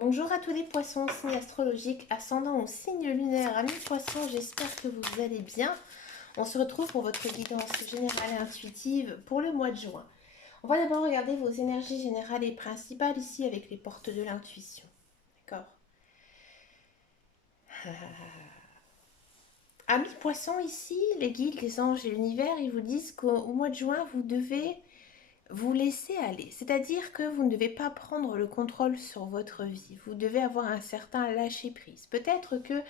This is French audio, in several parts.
Bonjour à tous les poissons, signe astrologique, ascendant ou signe lunaire, amis poissons, j'espère que vous allez bien. On se retrouve pour votre guidance générale et intuitive pour le mois de juin. On va d'abord regarder vos énergies générales et principales ici avec les portes de l'intuition. D'accord. Amis poissons, ici, les guides, les anges et l'univers, ils vous disent qu'au mois de juin, vous devez vous laisser aller. C'est-à-dire que vous ne devez pas prendre le contrôle sur votre vie. Vous devez avoir un certain lâcher-prise. Peut-être que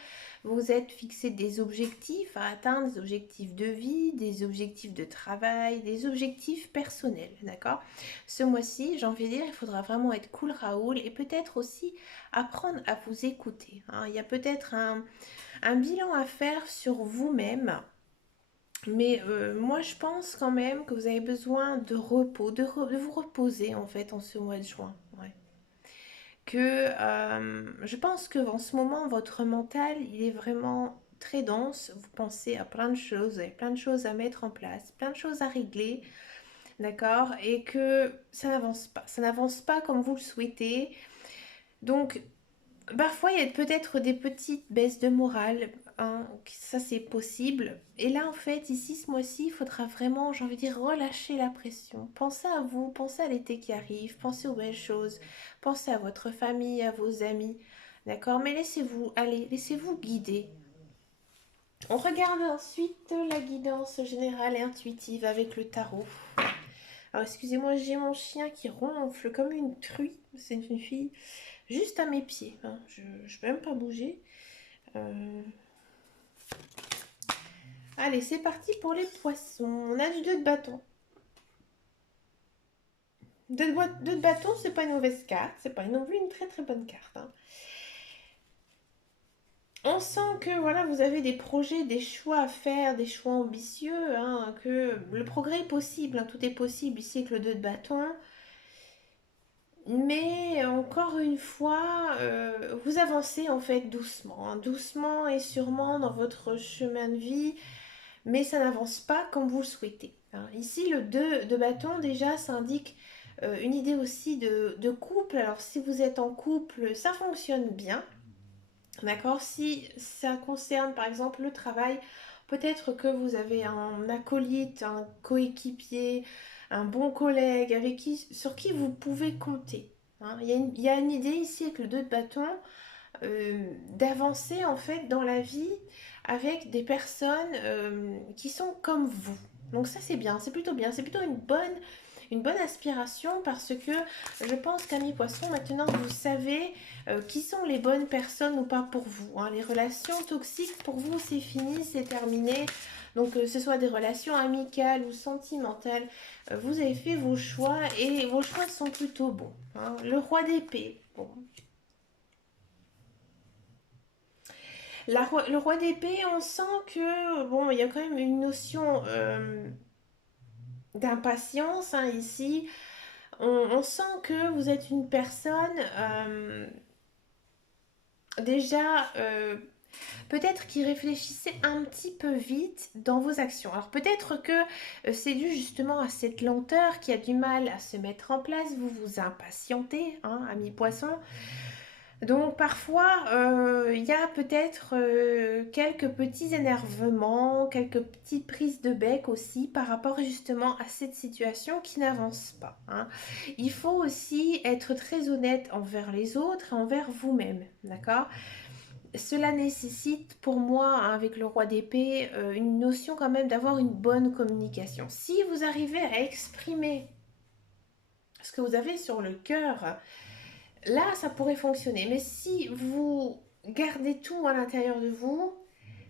vous êtes fixé des objectifs à atteindre, des objectifs de vie, des objectifs de travail, des objectifs personnels. D'accord. Ce mois-ci, j'ai envie de dire, il faudra vraiment être cool Raoul et peut-être aussi apprendre à vous écouter. Il y a peut-être un bilan à faire sur vous-même, mais moi, je pense quand même que vous avez besoin de repos, de vous reposer en fait en ce mois de juin. Ouais. Je pense que en ce moment, votre mental, il est vraiment très dense. Vous pensez à plein de choses, vous avez plein de choses à mettre en place, plein de choses à régler, d'accord? Et que ça n'avance pas. Ça n'avance pas comme vous le souhaitez. Donc, parfois, il y a peut-être des petites baisses de morale, hein, ça c'est possible. Et là, en fait, ici, ce mois-ci, il faudra vraiment, j'ai envie de dire, relâcher la pression. Pensez à vous, pensez à l'été qui arrive, pensez aux belles choses, pensez à votre famille, à vos amis, d'accord? Mais laissez-vous aller, laissez-vous guider. On regarde ensuite la guidance générale et intuitive avec le tarot. Alors, excusez-moi, j'ai mon chien qui ronfle comme une truie, c'est une fille, juste à mes pieds, hein. Je ne peux même pas bouger. Euh, Allez, c'est parti pour les poissons. On a du 2 de bâton. 2 de bâton, c'est pas une mauvaise carte. C'est pas non plus une très très bonne carte, hein. On sent que voilà, vous avez des projets, des choix à faire, des choix ambitieux, hein, que le progrès est possible, hein, tout est possible ici avec le 2 de bâton. Mais encore une fois, vous avancez en fait doucement, hein, doucement et sûrement dans votre chemin de vie, mais ça n'avance pas comme vous le souhaitez, hein. Ici, le 2 de bâton, déjà, ça indique une idée aussi de couple. Alors, si vous êtes en couple, ça fonctionne bien, d'accord? Si ça concerne, par exemple, le travail, peut-être que vous avez un acolyte, un coéquipier, un bon collègue sur qui vous pouvez compter, hein. Il y a une idée ici avec le 2 de bâton, d'avancer en fait dans la vie avec des personnes qui sont comme vous. Donc ça c'est bien, c'est plutôt bien, c'est plutôt une bonne aspiration parce que je pense qu'Amis Poissons, maintenant vous savez qui sont les bonnes personnes ou pas pour vous, hein. Les relations toxiques pour vous c'est fini, c'est terminé. Donc que ce soit des relations amicales ou sentimentales, vous avez fait vos choix et vos choix sont plutôt bons, hein. Le roi d'épée, bon, le roi d'épée, on sent que bon, il y a quand même une notion d'impatience, hein, ici. On sent que vous êtes une personne déjà peut-être qui réfléchissait un petit peu vite dans vos actions. Alors peut-être que c'est dû justement à cette lenteur qui a du mal à se mettre en place. Vous vous impatientez, hein, ami poisson. Donc parfois, il y a peut-être quelques petits énervements, quelques petites prises de bec aussi par rapport justement à cette situation qui n'avance pas, hein. Il faut aussi être très honnête envers les autres et envers vous-même, d'accord? Cela nécessite pour moi, hein, avec le roi d'épée, une notion quand même d'avoir une bonne communication. Si vous arrivez à exprimer ce que vous avez sur le cœur, là, ça pourrait fonctionner. Mais si vous gardez tout à l'intérieur de vous,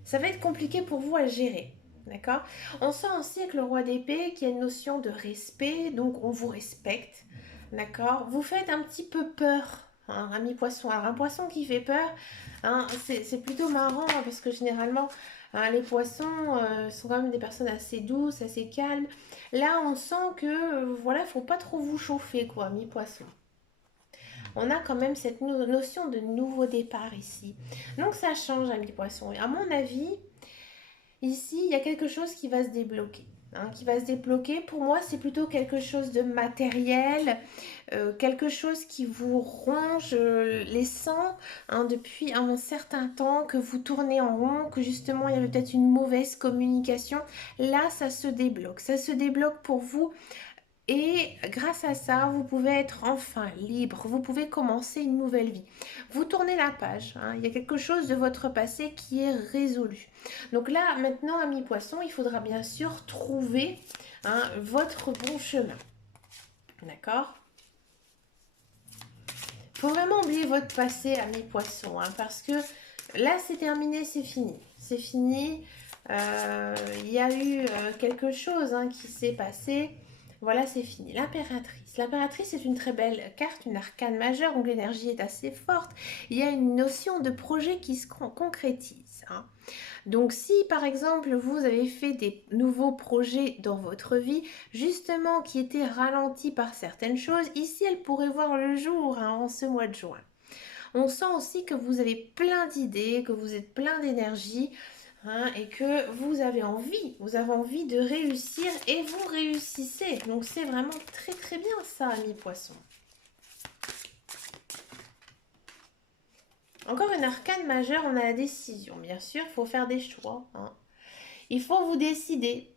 ça va être compliqué pour vous à gérer. D'accord? On sent aussi avec le roi d'épée qu'il y a une notion de respect, donc on vous respecte. D'accord? Vous faites un petit peu peur, hein, ami poisson. Alors, un poisson qui fait peur, hein, c'est plutôt marrant, hein, parce que généralement, hein, les poissons sont quand même des personnes assez douces, assez calmes. Là, on sent que, voilà, faut pas trop vous chauffer, quoi, ami poisson. On a quand même cette notion de nouveau départ ici. Donc ça change, ami poisson. Et à mon avis, ici, il y a quelque chose qui va se débloquer. hein, qui va se débloquer. Pour moi, c'est plutôt quelque chose de matériel, quelque chose qui vous ronge les sangs, hein, depuis un certain temps, que vous tournez en rond, que justement il y avait peut-être une mauvaise communication. Là, ça se débloque. Ça se débloque pour vous. Et grâce à ça, vous pouvez être enfin libre, vous pouvez commencer une nouvelle vie. Vous tournez la page, hein, il y a quelque chose de votre passé qui est résolu. Donc là, maintenant, ami poisson, il faudra bien sûr trouver, hein, votre bon chemin. D'accord? Il faut vraiment oublier votre passé, ami poisson, hein, parce que là, c'est terminé, c'est fini. C'est fini. Il y a eu quelque chose, hein, qui s'est passé. Voilà, c'est fini. L'impératrice. L'impératrice est une très belle carte, une arcane majeure, donc l'énergie est assez forte. Il y a une notion de projet qui se concrétise, hein. Donc si par exemple vous avez fait des nouveaux projets dans votre vie, justement qui étaient ralentis par certaines choses, ici elles pourraient voir le jour, hein, en ce mois de juin. On sent aussi que vous avez plein d'idées, que vous êtes plein d'énergie, hein, et que vous avez envie de réussir et vous réussissez. Donc c'est vraiment très très bien ça, ami poisson. Encore une arcane majeure, on a la décision. Bien sûr, il faut faire des choix, hein. Il faut vous décider.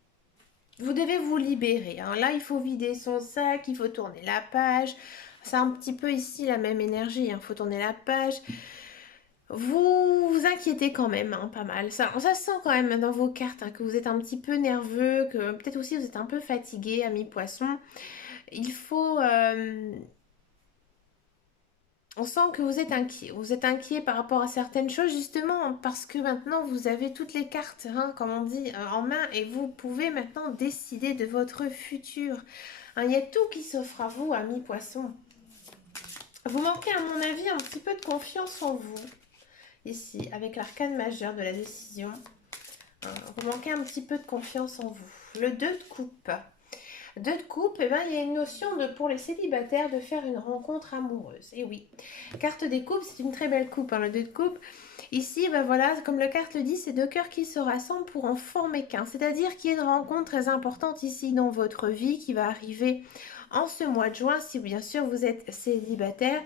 Vous devez vous libérer, hein. Là, il faut vider son sac, il faut tourner la page. C'est un petit peu ici la même énergie, hein. Il faut tourner la page. Vous vous inquiétez quand même, hein, pas mal. Ça se sent quand même dans vos cartes, hein, que vous êtes un petit peu nerveux, que peut-être aussi vous êtes un peu fatigué, ami poisson. Il faut... on sent que vous êtes inquiet. Vous êtes inquiet par rapport à certaines choses, justement parce que maintenant vous avez toutes les cartes, hein, comme on dit, en main, et vous pouvez maintenant décider de votre futur, hein. Il y a tout qui s'offre à vous, ami poisson. Vous manquez, à mon avis, un petit peu de confiance en vous, ici, avec l'arcane majeure de la décision. Vous manquez un petit peu de confiance en vous. Le 2 de coupe. 2 de coupe, eh ben, il y a une notion de, pour les célibataires, de faire une rencontre amoureuse. Et oui, carte des coupes, c'est une très belle coupe, hein, le 2 de coupe. Ici, ben voilà, comme le carte le dit, c'est deux cœurs qui se rassemblent pour en former qu'un. C'est-à-dire qu'il y a une rencontre très importante ici dans votre vie qui va arriver en ce mois de juin, si bien sûr vous êtes célibataire.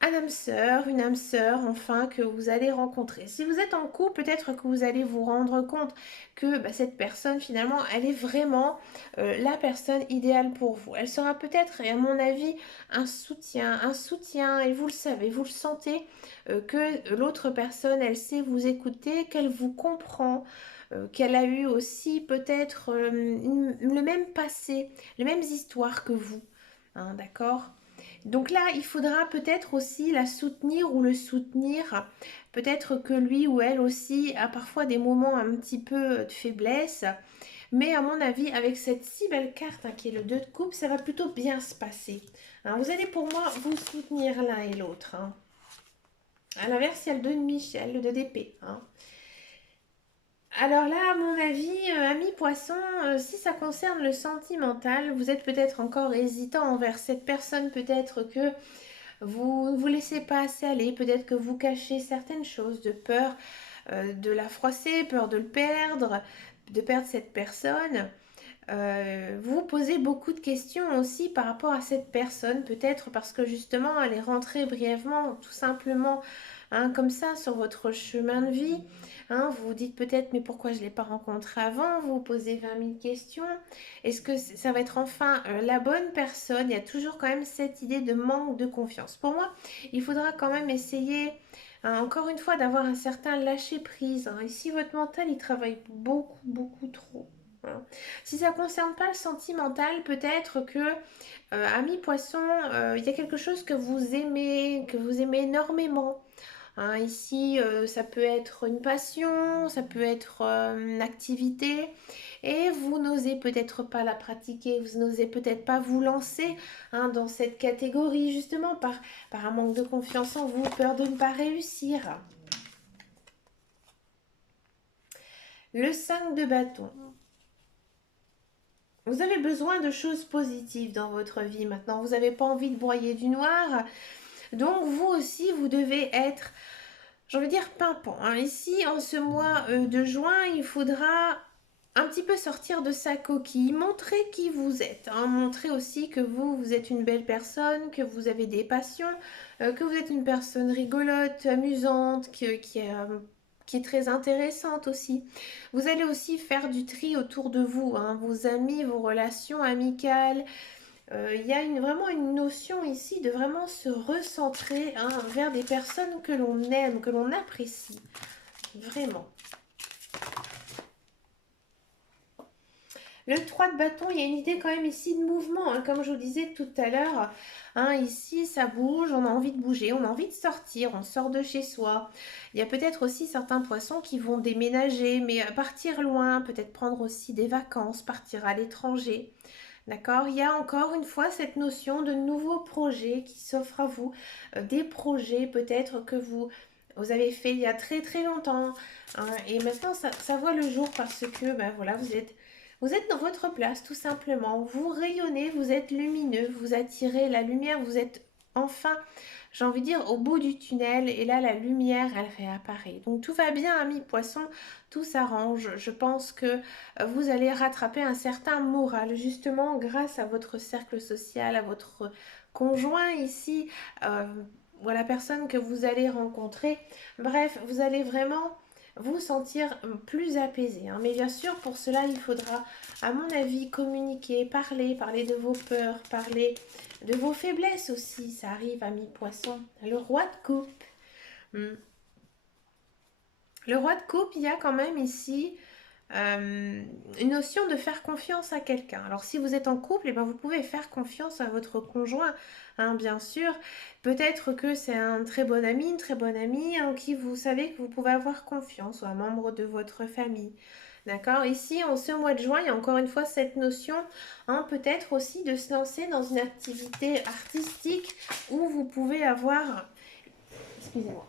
Un âme sœur, enfin, que vous allez rencontrer. Si vous êtes en couple, peut-être que vous allez vous rendre compte que bah, cette personne, finalement, elle est vraiment la personne idéale pour vous. Elle sera peut-être, et à mon avis, un soutien, et vous le savez, vous le sentez, que l'autre personne, elle sait vous écouter, qu'elle vous comprend, qu'elle a eu aussi peut-être le même passé, les mêmes histoires que vous, hein, d'accord? Donc là, il faudra peut-être aussi la soutenir ou le soutenir. Peut-être que lui ou elle aussi a parfois des moments un petit peu de faiblesse. Mais à mon avis, avec cette si belle carte, hein, qui est le 2 de coupe, ça va plutôt bien se passer, hein. Vous allez pour moi vous soutenir l'un et l'autre, hein. À l'inverse, il y a le 2 de Michel, le 2 d'épée, hein. Alors là, à mon avis, ami poisson, si ça concerne le sentimental, vous êtes peut-être encore hésitant envers cette personne, peut-être que vous ne vous laissez pas assez aller, peut-être que vous cachez certaines choses de peur de la froisser, peur de le perdre, de perdre cette personne. Vous vous posez beaucoup de questions aussi par rapport à cette personne, peut-être parce que justement elle est rentrée brièvement, tout simplement, hein, comme ça, sur votre chemin de vie, hein. Vous vous dites peut-être, mais pourquoi je ne l'ai pas rencontré avant? Vous vous posez 20 000 questions. Est-ce que ça va être enfin la bonne personne? Il y a toujours quand même cette idée de manque de confiance. Pour moi, il faudra quand même essayer, hein, encore une fois, d'avoir un certain lâcher-prise, hein. Ici, votre mental, il travaille beaucoup, beaucoup trop, hein. Si ça ne concerne pas le sentimental, peut-être que, ami poisson, il y a quelque chose que vous aimez énormément, hein. Ici, ça peut être une passion, ça peut être une activité, et vous n'osez peut-être pas la pratiquer, vous n'osez peut-être pas vous lancer, hein, dans cette catégorie, justement, par un manque de confiance en vous, peur de ne pas réussir. Le 5 de bâton. Vous avez besoin de choses positives dans votre vie maintenant. Vous n'avez pas envie de broyer du noir. Donc vous aussi, vous devez être, j'ai envie de dire, pimpant, hein. Ici, en ce mois de juin, il faudra un petit peu sortir de sa coquille, montrer qui vous êtes, hein, montrer aussi que vous êtes une belle personne, que vous avez des passions, que vous êtes une personne rigolote, amusante, qui est très intéressante aussi. Vous allez aussi faire du tri autour de vous, hein, vos amis, vos relations amicales. Il y a vraiment une notion ici de vraiment se recentrer, hein, vers des personnes que l'on aime, que l'on apprécie. Vraiment. Le 3 de bâton, il y a une idée quand même ici de mouvement, hein, comme je vous disais tout à l'heure. Hein, ici, ça bouge, on a envie de bouger, on a envie de sortir, on sort de chez soi. Il y a peut-être aussi certains poissons qui vont déménager, mais partir loin, peut-être prendre aussi des vacances, partir à l'étranger. D'accord? Il y a encore une fois cette notion de nouveaux projets qui s'offrent à vous, des projets peut-être que vous avez fait il y a très très longtemps, hein, et maintenant ça voit le jour parce que ben voilà, vous êtes dans votre place tout simplement, vous rayonnez, vous êtes lumineux, vous attirez la lumière, vous êtes enfin, j'ai envie de dire, au bout du tunnel, et là la lumière elle réapparaît. Donc tout va bien, amis poissons, tout s'arrange. Je pense que vous allez rattraper un certain moral, justement grâce à votre cercle social, à votre conjoint ici, euh, ou à la personne que vous allez rencontrer. Bref, vous allez vraiment vous sentir plus apaisé, hein. Mais bien sûr, pour cela, il faudra, à mon avis, communiquer, parler de vos peurs, parler de vos faiblesses aussi. Ça arrive, ami poisson. Le roi de coupe. Hmm. Le roi de coupe, il y a quand même ici une notion de faire confiance à quelqu'un. Alors si vous êtes en couple, eh ben, vous pouvez faire confiance à votre conjoint, hein, bien sûr. Peut-être que c'est un très bon ami, une très bonne amie en qui vous savez que vous pouvez avoir confiance, ou un membre de votre famille. D'accord? Ici, en ce mois de juin, il y a encore une fois cette notion, hein, peut-être aussi de se lancer dans une activité artistique où vous pouvez avoir... Excusez-moi.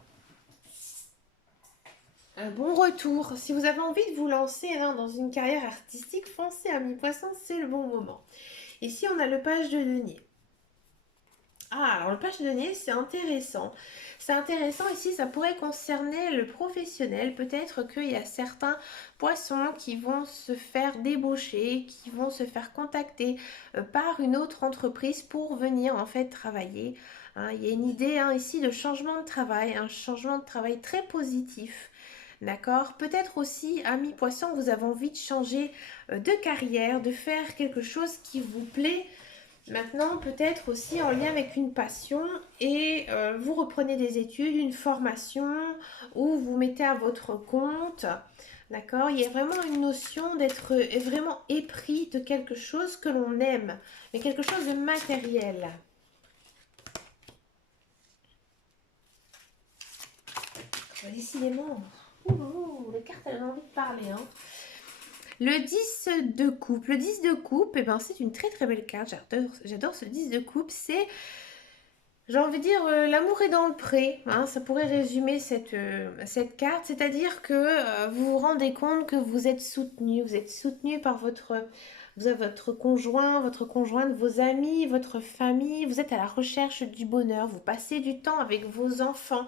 Un bon retour. Si vous avez envie de vous lancer, hein, dans une carrière artistique, foncez, ami poisson, c'est le bon moment. Ici, on a le page de denier. Ah, alors le page de denier, c'est intéressant. C'est intéressant ici, ça pourrait concerner le professionnel. Peut-être qu'il y a certains poissons qui vont se faire débaucher, qui vont se faire contacter par une autre entreprise pour venir en fait travailler. Hein, il y a une idée, hein, ici de changement de travail, un changement de travail très positif. D'accord? Peut-être aussi, amis poissons, vous avez envie de changer de carrière, de faire quelque chose qui vous plaît. Maintenant, peut-être aussi en lien avec une passion, et vous reprenez des études, une formation, ou vous mettez à votre compte. D'accord? Il y a vraiment une notion d'être vraiment épris de quelque chose que l'on aime, mais quelque chose de matériel. Décidément, les cartes, elles ont envie de parler, hein. Le 10 de coupe. Le 10 de coupe, eh ben, c'est une très très belle carte. J'adore ce 10 de coupe. C'est, j'ai envie de dire, l'amour est dans le pré, hein. Ça pourrait résumer cette carte. C'est-à-dire que vous vous rendez compte que vous êtes soutenu. Vous êtes soutenu par vous avez votre conjoint, votre conjointe, vos amis, votre famille. Vous êtes à la recherche du bonheur. Vous passez du temps avec vos enfants,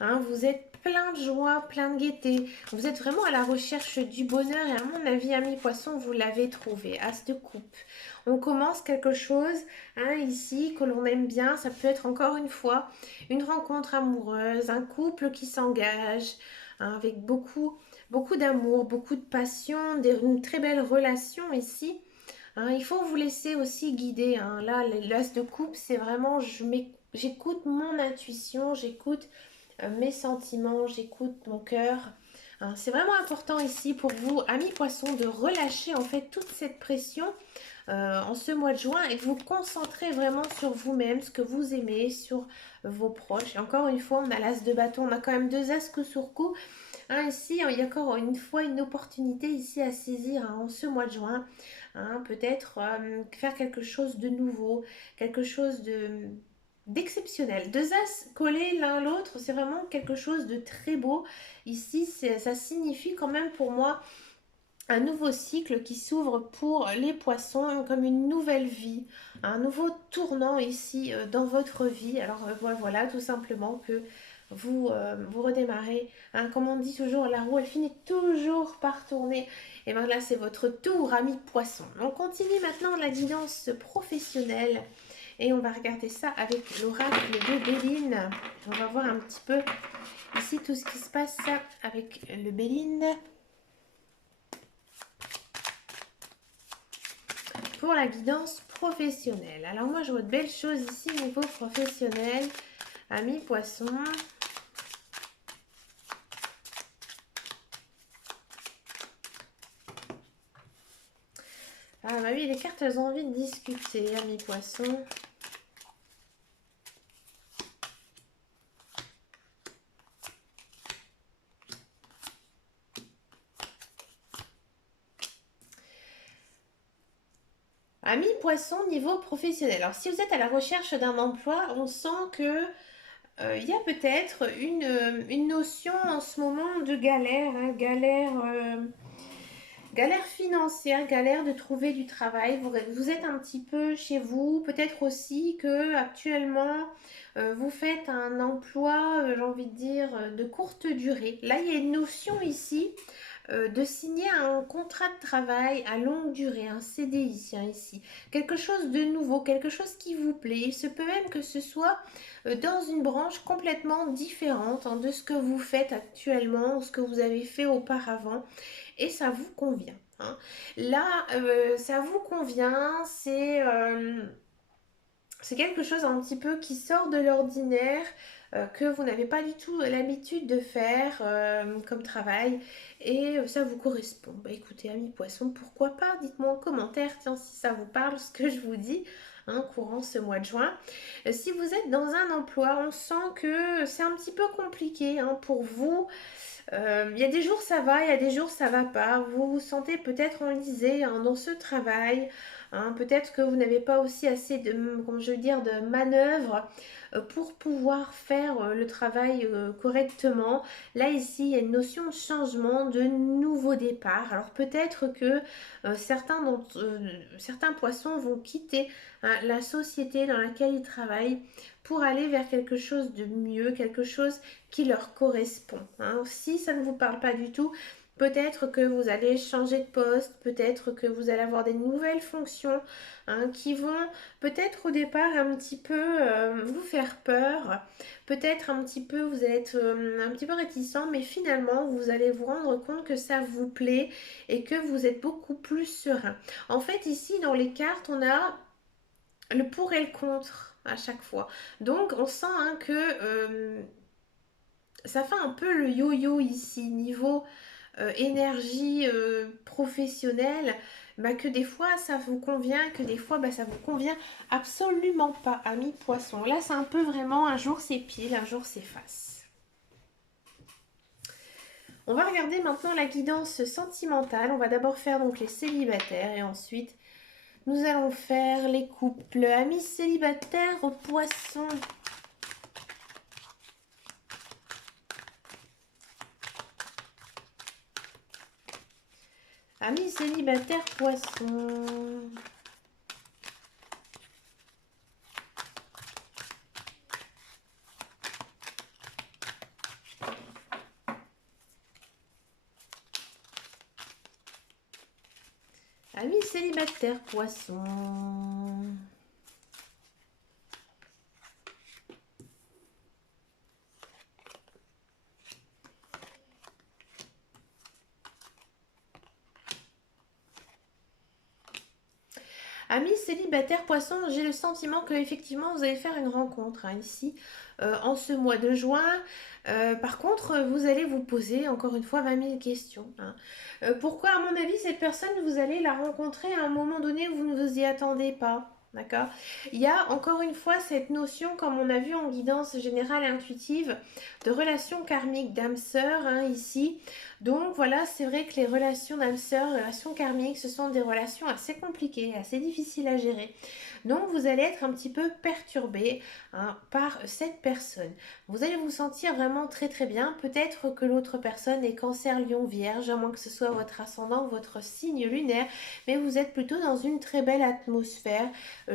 hein. Vous êtes plein de joie, plein de gaieté. Vous êtes vraiment à la recherche du bonheur, et à mon avis, ami poisson, vous l'avez trouvé. As de coupe. On commence quelque chose, hein, ici, que l'on aime bien. Ça peut être encore une fois une rencontre amoureuse, un couple qui s'engage, hein, avec beaucoup d'amour, beaucoup de passion, une très belle relation ici. Hein, il faut vous laisser aussi guider, hein. Là, l'as de coupe, c'est vraiment, j'écoute mon intuition, j'écoute mes sentiments, j'écoute mon cœur. Hein, c'est vraiment important ici pour vous, amis poissons, de relâcher en fait toute cette pression en ce mois de juin, et de vous concentrer vraiment sur vous-même, ce que vous aimez, sur vos proches. Et encore une fois, on a l'as de bâton, on a quand même deux as coup sur coup. Hein, ici, il y a encore une fois une opportunité ici à saisir, hein, en ce mois de juin. Hein, peut-être faire quelque chose de nouveau, quelque chose d'exceptionnel. Deux as collés l'un à l'autre, c'est vraiment quelque chose de très beau. Ici, ça signifie quand même pour moi un nouveau cycle qui s'ouvre pour les poissons, comme une nouvelle vie, un nouveau tournant ici dans votre vie. Alors voilà, tout simplement que vous redémarrez. Hein, comme on dit toujours, la roue, elle finit toujours par tourner. Et bien là, c'est votre tour, ami poisson. On continue maintenant la guidance professionnelle. Et on va regarder ça avec l'oracle de Béline. On va voir un petit peu ici tout ce qui se passe avec le Béline. Pour la guidance professionnelle. Alors moi, je vois de belles choses ici au niveau professionnel. Amis poissons. Ah bah oui, les cartes, elles ont envie de discuter, amis poissons. Amis poissons, niveau professionnel. Alors si vous êtes à la recherche d'un emploi, on sent que il y a peut-être une notion en ce moment de galère, hein, galère financière, galère de trouver du travail. Vous êtes un petit peu chez vous. Peut-être aussi que actuellement vous faites un emploi, j'ai envie de dire, de courte durée. Là, il y a une notion ici de signer un contrat de travail à longue durée, un CDI hein, ici. Quelque chose de nouveau, quelque chose qui vous plaît. Il se peut même que ce soit dans une branche complètement différente hein, de ce que vous faites actuellement, ce que vous avez fait auparavant et ça vous convient. Hein. Là, ça vous convient, c'est quelque chose un petit peu qui sort de l'ordinaire, que vous n'avez pas du tout l'habitude de faire comme travail et ça vous correspond. Bah écoutez, amis poissons, pourquoi pas? Dites-moi en commentaire, tiens, si ça vous parle, ce que je vous dis. Hein, courant ce mois de juin. Si vous êtes dans un emploi, on sent que c'est un petit peu compliqué hein, pour vous. Il y a des jours ça va, il y a des jours ça va pas. Vous vous sentez peut-être enlisé hein, dans ce travail. Hein, peut-être que vous n'avez pas aussi assez de, comment je veux dire, de manœuvres pour pouvoir faire le travail correctement. Là ici, il y a une notion de changement, de nouveau départ. Alors peut-être que certains poissons vont quitter hein, la société dans laquelle ils travaillent pour aller vers quelque chose de mieux, quelque chose qui leur correspond. Hein. Si ça ne vous parle pas du tout, peut-être que vous allez changer de poste, peut-être que vous allez avoir des nouvelles fonctions hein, qui vont peut-être au départ un petit peu vous faire peur, peut-être un petit peu vous allez être un petit peu réticent, mais finalement vous allez vous rendre compte que ça vous plaît et que vous êtes beaucoup plus serein. En fait ici dans les cartes on a le pour et le contre à chaque fois. Donc on sent hein, que ça fait un peu le yo-yo ici, niveau énergie professionnelle, bah, que des fois ça vous convient, que des fois bah, ça vous convient absolument pas, amis poissons. Là c'est un peu vraiment un jour c'est pile, un jour c'est face. On va regarder maintenant la guidance sentimentale. On va d'abord faire donc les célibataires et ensuite nous allons faire les couples. Amis célibataires, poissons. Amis célibataires, poissons. Amis célibataires, poissons. Amis célibataires poissons, j'ai le sentiment que effectivement vous allez faire une rencontre hein, ici en ce mois de juin. Par contre, vous allez vous poser encore une fois 20 000 questions. Hein. Pourquoi, à mon avis, cette personne, vous allez la rencontrer à un moment donné où vous ne vous y attendez pas? d'accord? Il y a encore une fois cette notion, comme on a vu en guidance générale et intuitive, de relation karmique d'âme sœur, hein, ici. Donc voilà, c'est vrai que les relations d'âme sœur, relations karmiques, ce sont des relations assez compliquées, assez difficiles à gérer. Donc vous allez être un petit peu perturbé, hein, par cette personne. Vous allez vous sentir vraiment très très bien. Peut-être que l'autre personne est cancer, lion, vierge, à moins que ce soit votre ascendant ou votre signe lunaire, mais vous êtes plutôt dans une très belle atmosphère,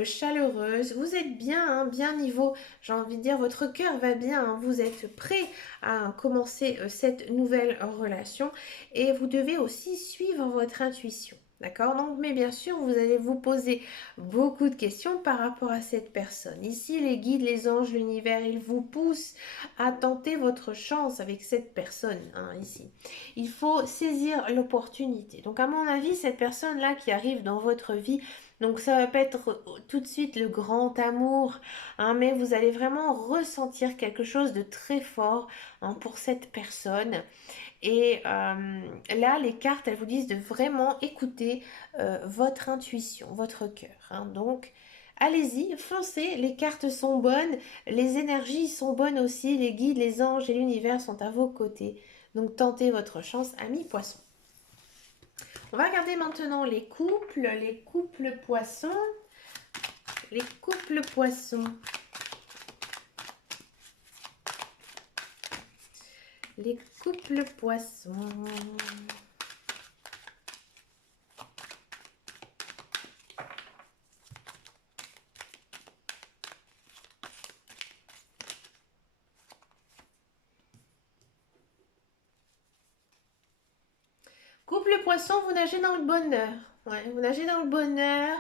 chaleureuse. Vous êtes bien, hein, bien niveau, j'ai envie de dire, votre cœur va bien, hein, vous êtes prêt à commencer cette nouvelle relation et vous devez aussi suivre votre intuition. D'accord? Donc, mais bien sûr, vous allez vous poser beaucoup de questions par rapport à cette personne. Ici, les guides, les anges, l'univers, ils vous poussent à tenter votre chance avec cette personne, hein, ici. Il faut saisir l'opportunité. Donc, à mon avis, cette personne-là qui arrive dans votre vie, donc ça va pas être tout de suite le grand amour, hein, mais vous allez vraiment ressentir quelque chose de très fort, hein, pour cette personne. Et là, les cartes, elles vous disent de vraiment écouter votre intuition, votre cœur, hein. Donc, allez-y, foncez, les cartes sont bonnes, les énergies sont bonnes aussi, les guides, les anges et l'univers sont à vos côtés. Donc, tentez votre chance, amis poissons. On va regarder maintenant les couples poissons. Les couples poissons. Les couples poissons. Couple poisson, vous nagez dans le bonheur. Ouais, vous nagez dans le bonheur,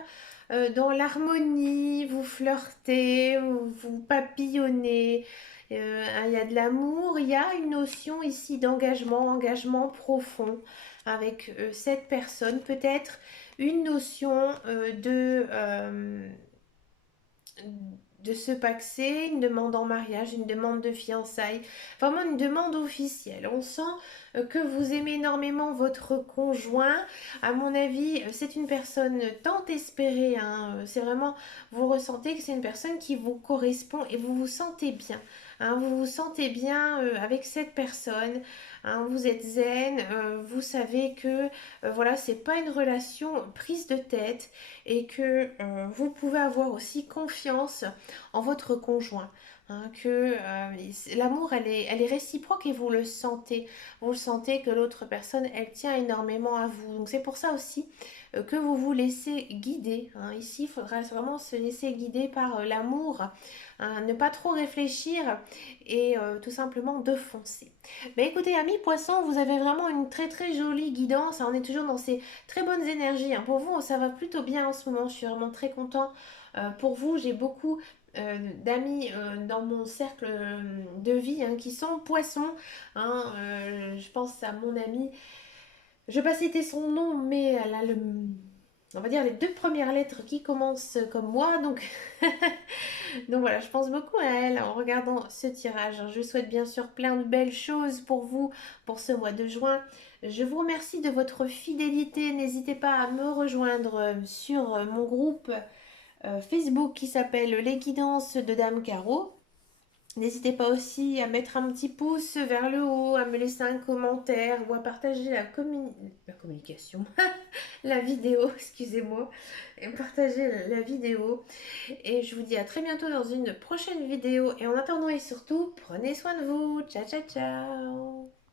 dans l'harmonie, vous flirtez, vous papillonnez. Il y a de l'amour, il y a une notion ici d'engagement, engagement profond avec cette personne. Peut-être une notion de se paxer, une demande en mariage, une demande de fiançailles, vraiment une demande officielle. On sent que vous aimez énormément votre conjoint. À mon avis, c'est une personne tant espérée, hein. C'est vraiment, vous ressentez que c'est une personne qui vous correspond et vous vous sentez bien, hein. Vous vous sentez bien avec cette personne, hein. Vous êtes zen, vous savez que voilà, c'est pas une relation prise de tête et que vous pouvez avoir aussi confiance en votre conjoint, hein, que l'amour elle est réciproque et vous le sentez que l'autre personne elle tient énormément à vous. Donc c'est pour ça aussi que vous vous laissez guider, hein. Ici il faudra vraiment se laisser guider par l'amour, hein, ne pas trop réfléchir et tout simplement de foncer. Mais écoutez amis poissons, vous avez vraiment une très très jolie guidance, hein. On est toujours dans ces très bonnes énergies, hein. Pour vous ça va plutôt bien en ce moment, je suis vraiment très content pour vous. J'ai beaucoup d'amis dans mon cercle de vie, hein, qui sont poissons, hein. Je pense à mon amie, je vais pas citer son nom, mais elle a on va dire les deux premières lettres qui commencent comme moi, donc donc voilà, je pense beaucoup à elle en regardant ce tirage. Je vous souhaite bien sûr plein de belles choses pour vous pour ce mois de juin. Je vous remercie de votre fidélité. N'hésitez pas à me rejoindre sur mon groupe Facebook qui s'appelle Les Guidances de Dame Caro. N'hésitez pas aussi à mettre un petit pouce vers le haut, à me laisser un commentaire ou à partager la communication, la vidéo, excusez-moi, et partager la vidéo. Et je vous dis à très bientôt dans une prochaine vidéo. Et en attendant et surtout, prenez soin de vous. Ciao, ciao, ciao.